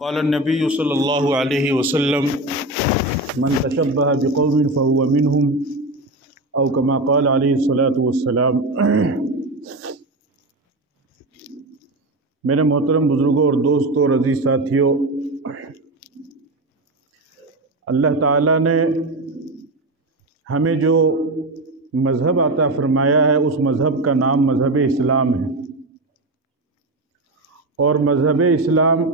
قال النبی صلی اللہ علیہ وسلم من تشبہ بقوم فهو منهم او کما قال علیہ الصلاۃ والسلام۔ میرے محترم بزرگوں اور دوستوں اور عزیز ساتھیوں، اللہ تعالیٰ نے ہمیں جو مذہب عطا فرمایا ہے اس مذہب کا نام مذہب اسلام ہے، اور مذہب اسلام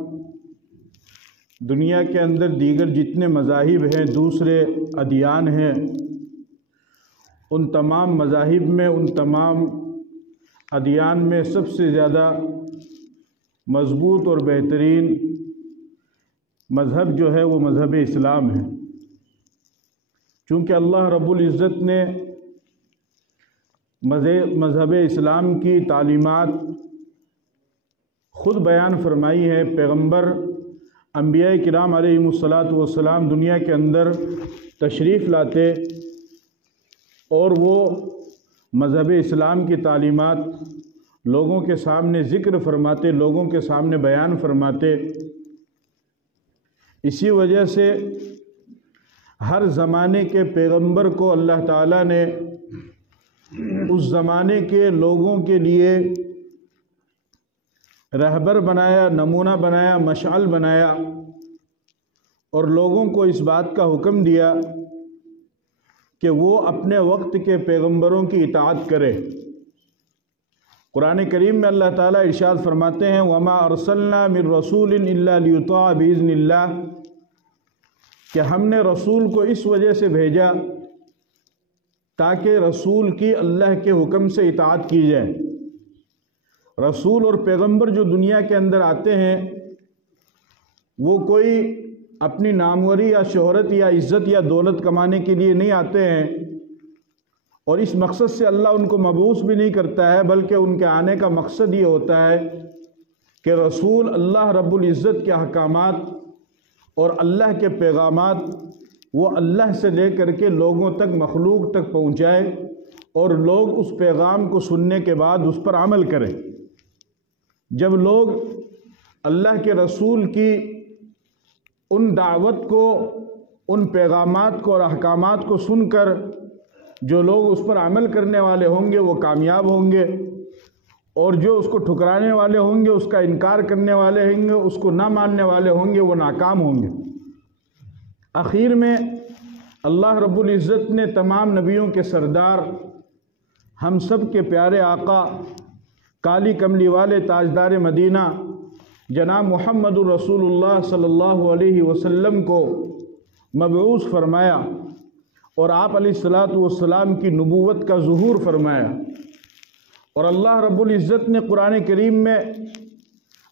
دنیا کے اندر دیگر جتنے مذاہب ہیں، دوسرے ادیان ہیں، ان تمام مذاہب میں، ان تمام ادیان میں سب سے زیادہ مضبوط اور بہترین مذہب جو ہے وہ مذہب اسلام ہے، چونکہ اللہ رب العزت نے مذہب اسلام کی تعلیمات خود بیان فرمائی ہے۔ پیغمبر انبیاء کرام علیہم الصلاۃ والسلام دنیا کے اندر تشریف لاتے اور وہ مذہب اسلام کی تعلیمات لوگوں کے سامنے ذکر فرماتے، لوگوں کے سامنے بیان فرماتے۔ اسی وجہ سے ہر زمانے کے پیغمبر کو اللہ تعالیٰ نے اس زمانے کے لوگوں کے لیے رہبر بنایا، نمونہ بنایا، مشعل بنایا، اور لوگوں کو اس بات کا حکم دیا کہ وہ اپنے وقت کے پیغمبروں کی اطاعت کرے۔ قرآن کریم میں اللہ تعالیٰ ارشاد فرماتے ہیں وَمَا أَرْسَلْنَا مِن رَّسُولٍ إِلَّا لِيُطَاعَ بِإِذْنِ اللَّهِ، کہ ہم نے رسول کو اس وجہ سے بھیجا تاکہ رسول کی اللہ کے حکم سے اطاعت کی جائے۔ رسول اور پیغمبر جو دنیا کے اندر آتے ہیں وہ کوئی اپنی ناموری یا شہرت یا عزت یا دولت کمانے کے لیے نہیں آتے ہیں، اور اس مقصد سے اللہ ان کو مبعوث بھی نہیں کرتا ہے، بلکہ ان کے آنے کا مقصد یہ ہوتا ہے کہ رسول اللہ رب العزت کے احکامات اور اللہ کے پیغامات وہ اللہ سے لے کر کے لوگوں تک، مخلوق تک پہنچائے، اور لوگ اس پیغام کو سننے کے بعد اس پر عمل کریں۔ جب لوگ اللہ کے رسول کی ان دعوت کو، ان پیغامات کو اور احکامات کو سن کر جو لوگ اس پر عمل کرنے والے ہوں گے وہ کامیاب ہوں گے، اور جو اس کو ٹھکرانے والے ہوں گے، اس کا انکار کرنے والے ہوں گے، اس کو نہ ماننے والے ہوں گے، وہ ناکام ہوں گے۔ آخر میں اللہ رب العزت نے تمام نبیوں کے سردار، ہم سب کے پیارے آقا، کالی کملی والے تاجدار مدینہ جناب محمد الرسول اللہ صلی اللہ علیہ وسلم کو مبعوث فرمایا، اور آپ علیہ الصلاۃ والسلام کی نبوت کا ظہور فرمایا۔ اور اللہ رب العزت نے قرآن کریم میں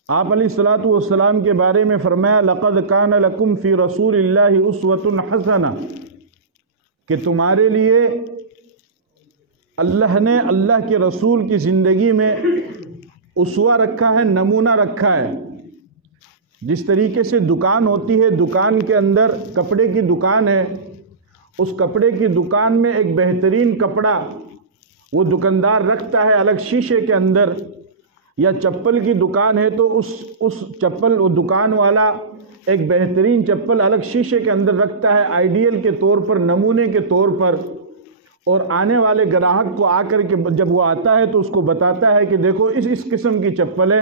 آپ علیہ الصلاۃ والسلام کے بارے میں فرمایا لقد کان لکم فی رسول اللہ اسوۃ حسنہ، کہ تمہارے لیے اللہ نے اللہ کے رسول کی زندگی میں اسوہ رکھا ہے، نمونہ رکھا ہے۔ جس طریقے سے دکان ہوتی ہے، دکان کے اندر کپڑے کی دکان ہے، اس کپڑے کی دکان میں ایک بہترین کپڑا وہ دکاندار رکھتا ہے الگ شیشے کے اندر، یا چپل کی دکان ہے تو اس چپل وہ دکان والا ایک بہترین چپل الگ شیشے کے اندر رکھتا ہے آئیڈیل کے طور پر، نمونے کے طور پر، اور آنے والے گراہک کو آ کر کے جب وہ آتا ہے تو اس کو بتاتا ہے کہ دیکھو اس قسم کی چپل ہے،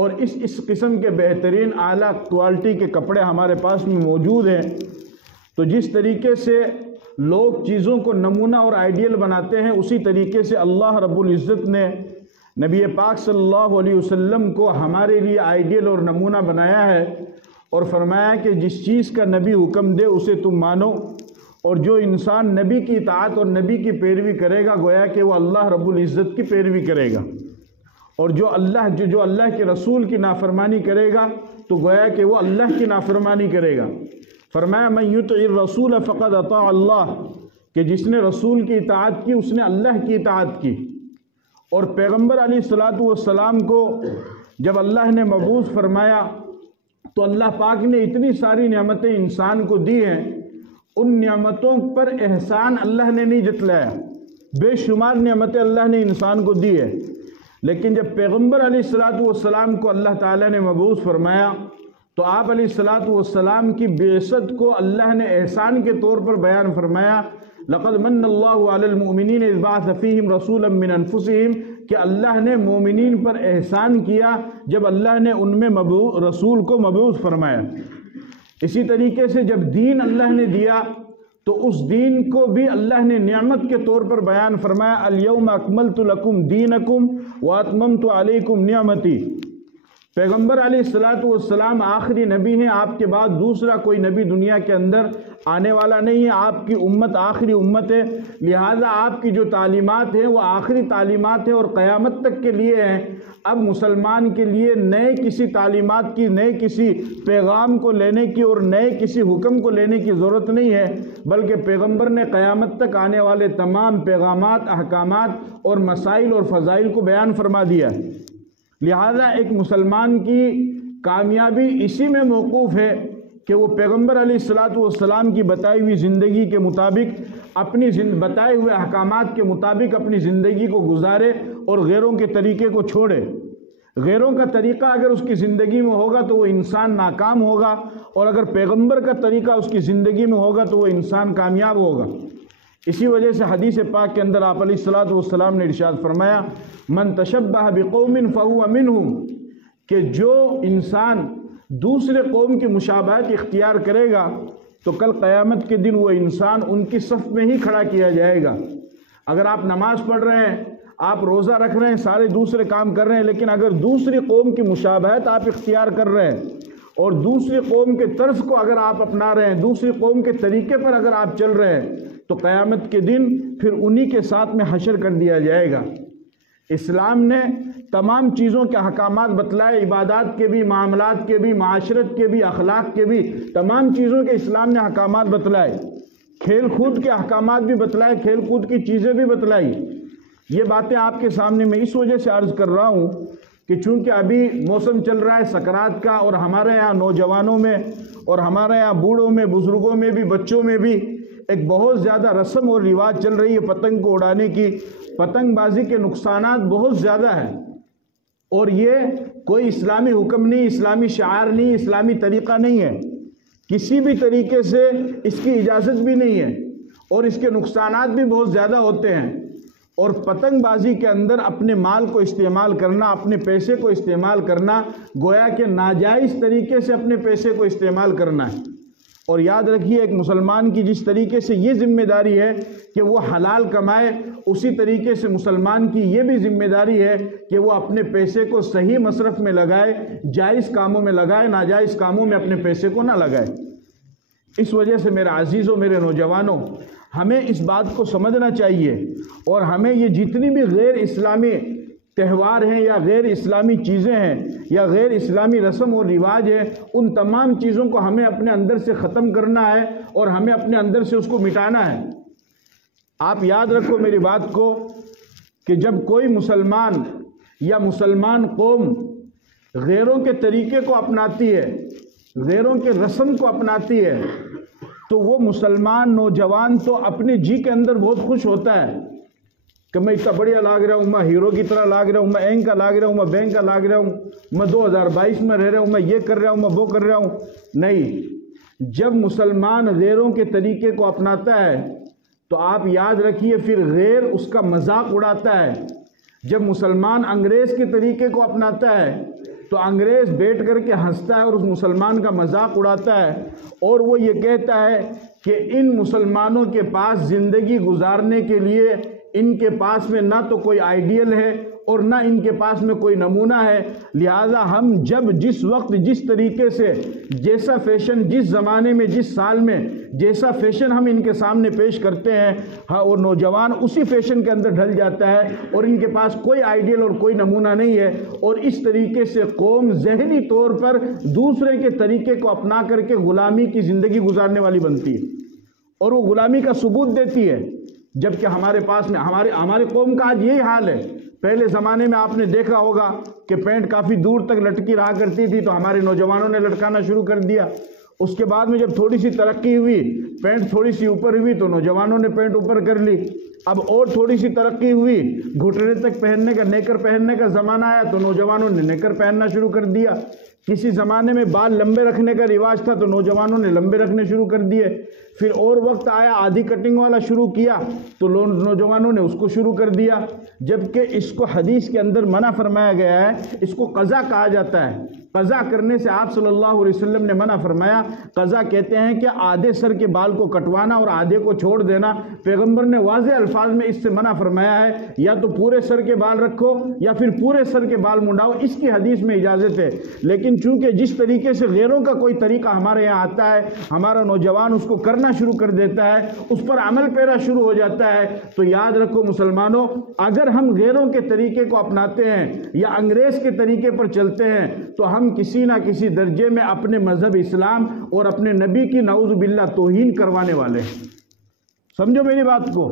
اور اس قسم کے بہترین اعلیٰ کوالٹی کے کپڑے ہمارے پاس میں موجود ہیں۔ تو جس طریقے سے لوگ چیزوں کو نمونہ اور آئیڈیل بناتے ہیں، اسی طریقے سے اللہ رب العزت نے نبی پاک صلی اللہ علیہ وسلم کو ہمارے لیے آئیڈیل اور نمونہ بنایا ہے، اور فرمایا کہ جس چیز کا نبی حکم دے اسے تم مانو، اور جو انسان نبی کی اطاعت اور نبی کی پیروی کرے گا گویا کہ وہ اللہ رب العزت کی پیروی کرے گا، اور جو اللہ کے رسول کی نافرمانی کرے گا تو گویا کہ وہ اللہ کی نافرمانی کرے گا۔ فرمایا من یطع الرسول فقد اطاع اللہ، کہ جس نے رسول کی اطاعت کی اس نے اللہ کی اطاعت کی۔ اور پیغمبر علیہ الصلاۃ والسلام کو جب اللہ نے مبعوث فرمایا تو اللہ پاک نے اتنی ساری نعمتیں انسان کو دی ہیں، ان نعمتوں پر احسان اللہ نے نہیں جتلایا، بے شمار نعمتیں اللہ نے انسان کو دی ہے، لیکن جب پیغمبر علیہ الصلاۃ والسلام کو اللہ تعالیٰ نے مبعوث فرمایا تو آپ علیہ الصلوۃ والسلام کی بعثت کو اللہ نے احسان کے طور پر بیان فرمایا، لقد من اللہ علی المؤمنین اذ بعث فیہم رسولا من انفسہم، کہ اللہ نے مومنین پر احسان کیا جب اللہ نے ان میں رسول کو مبعوث فرمایا۔ اسی طریقے سے جب دین اللہ نے دیا تو اس دین کو بھی اللہ نے نعمت کے طور پر بیان فرمایا، الیوم اکملت لکم دینکم واتممت علیکم نعمتی۔ پیغمبر علیہ الصلوۃ والسلام آخری نبی ہیں، آپ کے بعد دوسرا کوئی نبی دنیا کے اندر آنے والا نہیں ہے، آپ کی امت آخری امت ہے، لہذا آپ کی جو تعلیمات ہیں وہ آخری تعلیمات ہیں اور قیامت تک کے لیے ہیں۔ اب مسلمان کے لیے نئے کسی تعلیمات کی، نئے کسی پیغام کو لینے کی اور نئے کسی حکم کو لینے کی ضرورت نہیں ہے، بلکہ پیغمبر نے قیامت تک آنے والے تمام پیغامات، احکامات اور مسائل اور فضائل کو بیان فرما دیا۔ لہذا ایک مسلمان کی کامیابی اسی میں موقوف ہے کہ وہ پیغمبر علیہ الصلوۃ والسلام کی بتائی ہوئی زندگی کے مطابق، اپنی بتائے ہوئے احکامات کے مطابق اپنی زندگی کو گزارے اور غیروں کے طریقے کو چھوڑے۔ غیروں کا طریقہ اگر اس کی زندگی میں ہوگا تو وہ انسان ناکام ہوگا، اور اگر پیغمبر کا طریقہ اس کی زندگی میں ہوگا تو وہ انسان کامیاب ہوگا۔ اسی وجہ سے حدیث پاک کے اندر آپ علیہ الصلوۃ والسلام نے ارشاد فرمایا، من تشبہ بقوم فہو منہم، کہ جو انسان دوسرے قوم کی مشابہت اختیار کرے گا تو کل قیامت کے دن وہ انسان ان کی صف میں ہی کھڑا کیا جائے گا۔ اگر آپ نماز پڑھ رہے ہیں، آپ روزہ رکھ رہے ہیں، سارے دوسرے کام کر رہے ہیں، لیکن اگر دوسری قوم کی مشابہت آپ اختیار کر رہے ہیں اور دوسری قوم کے طرز کو اگر آپ اپنا رہے ہیں، دوسری قوم کے طریقے پر اگر آپ چل رہے ہیں، تو قیامت کے دن پھر انہی کے ساتھ میں حشر کر دیا جائے گا۔ اسلام نے تمام چیزوں کے احکامات بتلائے، عبادات کے بھی، معاملات کے بھی، معاشرت کے بھی، اخلاق کے بھی، تمام چیزوں کے اسلام نے احکامات بتلائے۔ کھیل کود کے احکامات بھی بتلائے، کھیل کود کی چیزیں بھی بتلائی۔ یہ باتیں آپ کے سامنے میں اس وجہ سے عرض کر رہا ہوں کہ چونکہ ابھی موسم چل رہا ہے سکرات کا، اور ہمارے یہاں نوجوانوں میں اور ہمارے یہاں بوڑھوں میں، بزرگوں میں بھی، بچوں میں بھی ایک بہت زیادہ رسم اور رواج چل رہی ہے پتنگ کو اڑانے کی۔ پتنگ بازی کے نقصانات بہت زیادہ ہیں، اور یہ کوئی اسلامی حکم نہیں، اسلامی شعار نہیں، اسلامی طریقہ نہیں ہے، کسی بھی طریقے سے اس کی اجازت بھی نہیں ہے، اور اس کے نقصانات بھی بہت زیادہ ہوتے ہیں۔ اور پتنگ بازی کے اندر اپنے مال کو استعمال کرنا، اپنے پیسے کو استعمال کرنا، گویا کہ ناجائز طریقے سے اپنے پیسے کو استعمال کرنا ہے۔ اور یاد رکھیے، ایک مسلمان کی جس طریقے سے یہ ذمہ داری ہے کہ وہ حلال کمائے، اسی طریقے سے مسلمان کی یہ بھی ذمہ داری ہے کہ وہ اپنے پیسے کو صحیح مصرف میں لگائے، جائز کاموں میں لگائے، ناجائز کاموں میں اپنے پیسے کو نہ لگائے۔ اس وجہ سے میرے عزیزوں، میرے نوجوانوں، ہمیں اس بات کو سمجھنا چاہیے، اور ہمیں یہ جتنی بھی غیر اسلامی تہوار ہیں یا غیر اسلامی چیزیں ہیں یا غیر اسلامی رسم اور رواج ہیں، ان تمام چیزوں کو ہمیں اپنے اندر سے ختم کرنا ہے اور ہمیں اپنے اندر سے اس کو مٹانا ہے۔ آپ یاد رکھو میری بات کو کہ جب کوئی مسلمان یا مسلمان قوم غیروں کے طریقے کو اپناتی ہے، غیروں کے رسم کو اپناتی ہے، تو وہ مسلمان نوجوان تو اپنے جی کے اندر بہت خوش ہوتا ہے کہ میں اتنا بڑھیا لاگ رہا ہوں، میں ہیرو کی طرح لاگ رہا ہوں، میں اینک کا لاگ رہا ہوں، میں بینک کا لاگ رہا ہوں، میں 2022 میں رہ رہا ہوں، میں یہ کر رہا ہوں، میں وہ کر رہا ہوں۔ نہیں، جب مسلمان غیروں کے طریقے کو اپناتا ہے تو آپ یاد رکھیے پھر غیر اس کا مذاق اڑاتا ہے۔ جب مسلمان انگریز کے طریقے کو اپناتا ہے تو انگریز بیٹھ کر کے ہنستا ہے اور اس مسلمان کا مذاق اڑاتا ہے، اور وہ یہ کہتا ہے کہ ان مسلمانوں کے پاس زندگی گزارنے کے لیے ان کے پاس میں نہ تو کوئی آئیڈیل ہے اور نہ ان کے پاس میں کوئی نمونہ ہے، لہٰذا ہم جب جس وقت جس طریقے سے جیسا فیشن جس زمانے میں جس سال میں جیسا فیشن ہم ان کے سامنے پیش کرتے ہیں، اور نوجوان اسی فیشن کے اندر ڈھل جاتا ہے اور ان کے پاس کوئی آئیڈیل اور کوئی نمونہ نہیں ہے، اور اس طریقے سے قوم ذہنی طور پر دوسرے کے طریقے کو اپنا کر کے غلامی کی زندگی گزارنے والی بنتی ہے اور وہ غلامی کا ثبوت دیتی ہے۔ جبکہ ہمارے پاس میں ہماری قوم کا آج یہی حال ہے۔ پہلے زمانے میں آپ نے دیکھا ہوگا کہ پینٹ کافی دور تک لٹکی رہا کرتی تھی تو ہمارے نوجوانوں نے لٹکانا شروع کر دیا۔ اس کے بعد میں جب تھوڑی سی ترقی ہوئی، پینٹ تھوڑی سی اوپر ہوئی تو نوجوانوں نے پینٹ اوپر کر لی۔ اب اور تھوڑی سی ترقی ہوئی، گھٹنے تک پہننے کا نیکر پہننے کا زمانہ آیا تو نوجوانوں نے نیکر پہننا شروع کر دیا۔ کسی زمانے میں بال لمبے رکھنے کا رواج تھا تو نوجوانوں نے لمبے رکھنے شروع کر دیے، پھر اور وقت آیا آدھی کٹنگ والا شروع کیا تو نوجوانوں نے اس کو شروع کر دیا، جبکہ اس کو حدیث کے اندر منع فرمایا گیا ہے۔ اس کو قضا کہا جاتا ہے۔ قضا کرنے سے آپ صلی اللہ علیہ وسلم نے منع فرمایا۔ قضا کہتے ہیں کہ آدھے سر کے بال کو کٹوانا اور آدھے کو چھوڑ دینا۔ پیغمبر نے واضح الفاظ میں اس سے منع فرمایا ہے، یا تو پورے سر کے بال رکھو یا پھر پورے سر کے بال منڈاؤ، اس کی حدیث میں اجازت ہے۔ لیکن چونکہ جس طریقے سے غیروں کا کوئی طریقہ ہمارے یہاں آتا ہے، ہمارا نوجوان اس کو کرنا شروع کر دیتا ہے، اس پر عمل پیرا شروع ہو جاتا ہے، تو یاد رکھو مسلمانوں، اگر ہم غیروں کے طریقے کو اپناتے ہیں یا انگریز کے طریقے پر چلتے ہیں تو ہم کسی نہ کسی درجے میں اپنے مذہب اسلام اور اپنے نبی کی نعوذ باللہ توہین کروانے والے ہیں۔ سمجھو میری بات کو،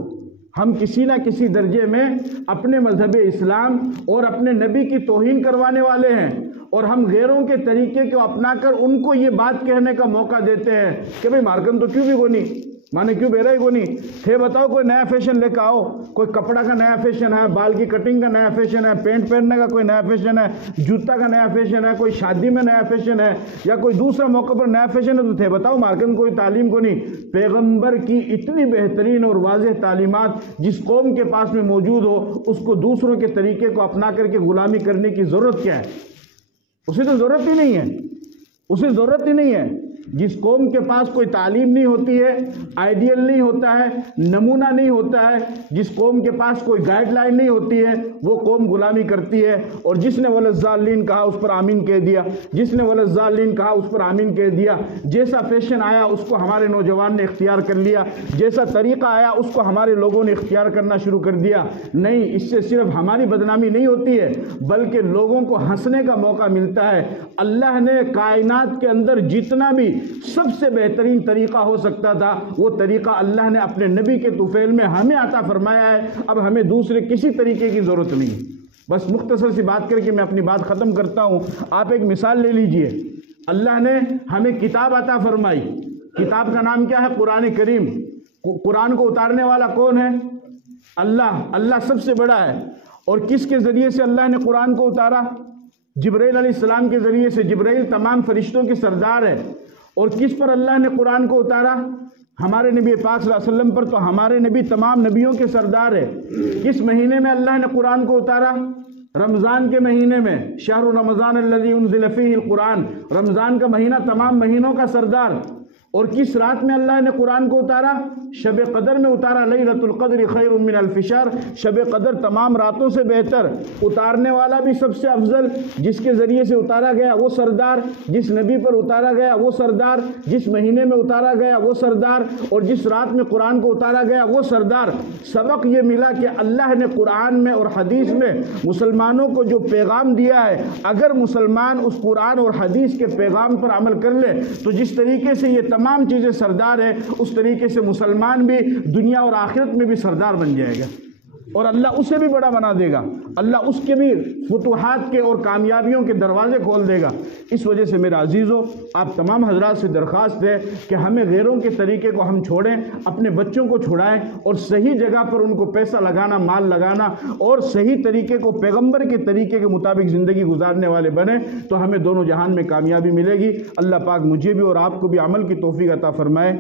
ہم کسی نہ کسی درجے میں اپنے مذہب اسلام اور اپنے نبی کی توہین کروانے والے ہیں، اور ہم غیروں کے طریقے کو اپنا کر ان کو یہ بات کہنے کا موقع دیتے ہیں کہ بھئی مارکن تو کیوں بھی گونی مانے کیوں بے رہی گونی تھے، بتاؤ کوئی نیا فیشن لے کے آؤ، کوئی کپڑا کا نیا فیشن ہے، بال کی کٹنگ کا نیا فیشن ہے، پینٹ پہننے کا کوئی نیا فیشن ہے، جوتا کا نیا فیشن ہے، کوئی شادی میں نیا فیشن ہے، یا کوئی دوسرا موقع پر نیا فیشن ہے، تو تھے بتاؤ مارکن کوئی تعلیم کو نہیں۔ پیغمبر کی اتنی بہترین اور واضح تعلیمات جس قوم کے پاس میں موجود ہو، اس کو دوسروں کے طریقے کو اپنا کر کے غلامی کرنے کی ضرورت کیا ہے؟ اسے تو ضرورت ہی نہیں ہے، اسے ضرورت ہی نہیں ہے۔ جس قوم کے پاس کوئی تعلیم نہیں ہوتی ہے، آئیڈیل نہیں ہوتا ہے، نمونہ نہیں ہوتا ہے، جس قوم کے پاس کوئی گائیڈ لائن نہیں ہوتی ہے، وہ قوم غلامی کرتی ہے۔ اور جس نے وللضالین کہا اس پر آمین کہہ دیا، جس نے وللضالین کہا اس پر آمین کہہ دیا۔ جیسا فیشن آیا اس کو ہمارے نوجوان نے اختیار کر لیا، جیسا طریقہ آیا اس کو ہمارے لوگوں نے اختیار کرنا شروع کر دیا۔ نہیں، اس سے صرف ہماری بدنامی نہیں ہوتی ہے بلکہ لوگوں کو ہنسنے کا موقع ملتا ہے۔ اللہ نے کائنات کے اندر جتنا بھی سب سے بہترین طریقہ ہو سکتا تھا، وہ طریقہ اللہ نے اپنے نبی کے طفیل میں ہمیں عطا فرمایا ہے۔ اب ہمیں دوسرے کسی طریقے کی ضرورت نہیں۔ بس مختصر سی بات کر کے میں اپنی بات ختم کرتا ہوں۔ آپ ایک مثال لے لیجئے، اللہ نے ہمیں کتاب عطا فرمائی، کتاب کا نام کیا ہے؟ قرآن کریم۔ قرآن کو اتارنے والا کون ہے؟ اللہ سب سے بڑا ہے۔ اور کس کے ذریعے سے اللہ نے قرآن کو اتارا؟ جبرائیل علیہ السلام کے ذریعے سے۔ جبرائیل تمام فرشتوں کے سردار ہے۔ اور کس پر اللہ نے قرآن کو اتارا؟ ہمارے نبی پاک صلی اللہ علیہ وسلم پر۔ تو ہمارے نبی تمام نبیوں کے سردار ہے۔ کس مہینے میں اللہ نے قرآن کو اتارا؟ رمضان کے مہینے میں۔ شہر رمضان الذی انزل فیہ القرآن، رمضان کا مہینہ تمام مہینوں کا سردار۔ اور کس رات میں اللہ نے قرآن کو اتارا؟ شب قدر میں اتارا۔ لیلۃ القدر خیر من الف شہر، شب قدر تمام راتوں سے بہتر۔ اتارنے والا بھی سب سے افضل، جس کے ذریعے سے اتارا گیا وہ سردار، جس نبی پر اتارا گیا وہ سردار، جس مہینے میں اتارا گیا وہ سردار، اور جس رات میں قرآن کو اتارا گیا وہ سردار۔ سبق یہ ملا کہ اللہ نے قرآن میں اور حدیث میں مسلمانوں کو جو پیغام دیا ہے، اگر مسلمان اس قرآن اور حدیث کے پیغام پر عمل کر لے تو جس طریقے سے یہ تمام چیزیں سردار ہے، اس طریقے سے مسلمان بھی دنیا اور آخرت میں بھی سردار بن جائے گا، اور اللہ اسے بھی بڑا بنا دے گا، اللہ اس کے بھی فتوحات کے اور کامیابیوں کے دروازے کھول دے گا۔ اس وجہ سے میرا عزیزو، آپ تمام حضرات سے درخواست ہے کہ ہمیں غیروں کے طریقے کو ہم چھوڑیں، اپنے بچوں کو چھڑائیں، اور صحیح جگہ پر ان کو پیسہ لگانا، مال لگانا، اور صحیح طریقے کو پیغمبر کے طریقے کے مطابق زندگی گزارنے والے بنیں، تو ہمیں دونوں جہان میں کامیابی ملے گی۔ اللہ پاک مجھے بھی اور آپ کو بھی عمل کی توفیق عطا فرمائے۔